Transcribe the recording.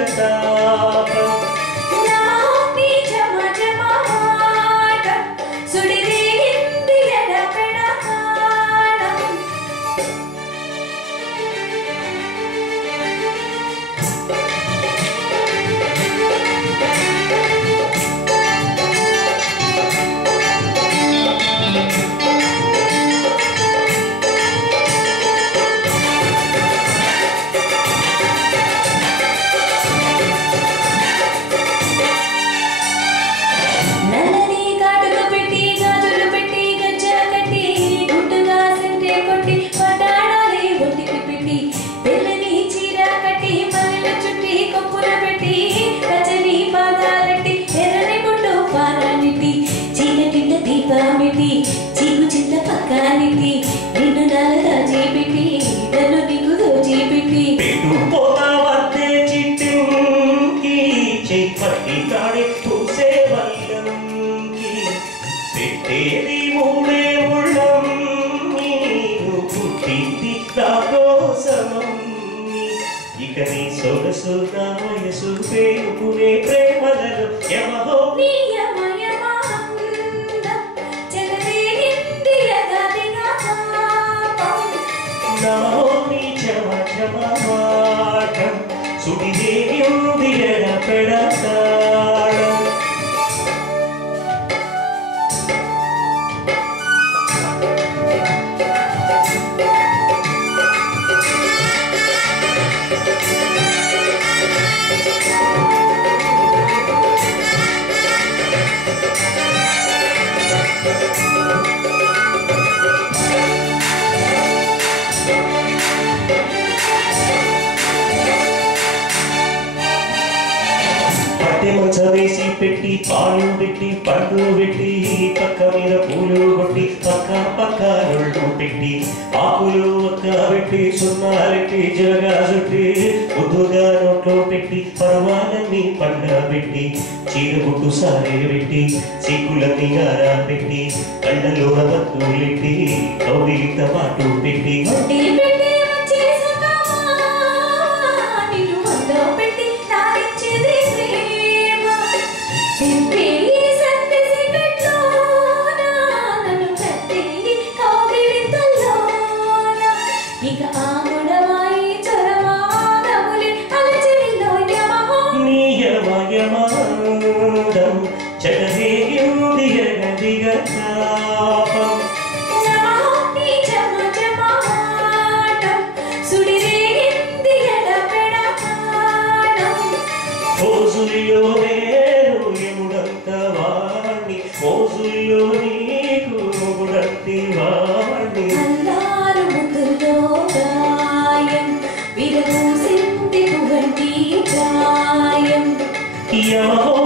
జగతాపం నాని జమ జమాటం సుడిరేగింది ఎడపెడతాళం నల్లని గాడులు పెట్టి గాజులు పెట్టి గజ్జ కట్టి గుట్టుగా సెంటే కొట్టి పటాడాలి ఒంటికి పెట్టి తెల్లని చీర కట్టి మల్లెల చుట్టి కొప్పున పెట్టి పచ్చని పాదాలెట్టి ఎర్రని గుడ్డు పారానిట్టి చీకటింట దీపమిట్టి చీకు చింత పక్కనిట్టి నిన్ను నాలుగా చేపెట్టి నన్ను నీకు దోచిపెట్టి పెట్టుకోవద్దే చిట్టుకి చేపట్టి కాడి పూసే వల్లంకి పెట్టేది మూడే ఉళ్ళం నీవు పుట్టింది నా కోసమమ్మి ఇక నీ సొగసు నా వయసు పేరుకునే ప్రేమలను యమహో నియమయమాందం చెలరేగింది ఎగదిగా తాపం నమో నీ జమ జమాటం సుడిరేగింది ఎడపెడతాళం మంచ వేసి పెట్టి పాలు పెట్టి పండు పెట్టి పక్క మీద పూలు కొట్టి పక్క పక్క రొళ్ళు పెట్టి ఆకులు ఒక్క పెట్టి సున్నాలెట్టి జరగా చుట్టి ముద్దుగా నోట్లో పెట్టి పర్వాలన్నీ పండ పెట్టి చీర గుట్టు సారే పెట్టి చీకులన్నీ ఆరా పెట్టి కళ్ళలో వత్తులెట్టి కౌగిలిత పాటు పెట్టి ఒడ్డి పెట్టి వచ్చేసకమా నిన్ను వద్దో పెట్టి తారించేది ప్రేమ సింపి సంతసి పెట్టోన నన్ను కట్టేది కౌగిలింతల్లోన ఇక ఆముడమాయి చొరవాదములి అలజడిలో యమహో నియమయమాందం చెలరేగింది ఎగదిగా తాపం నాని జమ జమాటం సుడిరేగింది ఎడపెడతాళం మోజుల్లో నేను ఎముడంత వాణ్ణి మోజుల్లో నీకు మొగుడంతి వాణ్ణి అల్లారు ముద్దులో గాయం విరగూసింది పువ్వంటి గాయం యమహో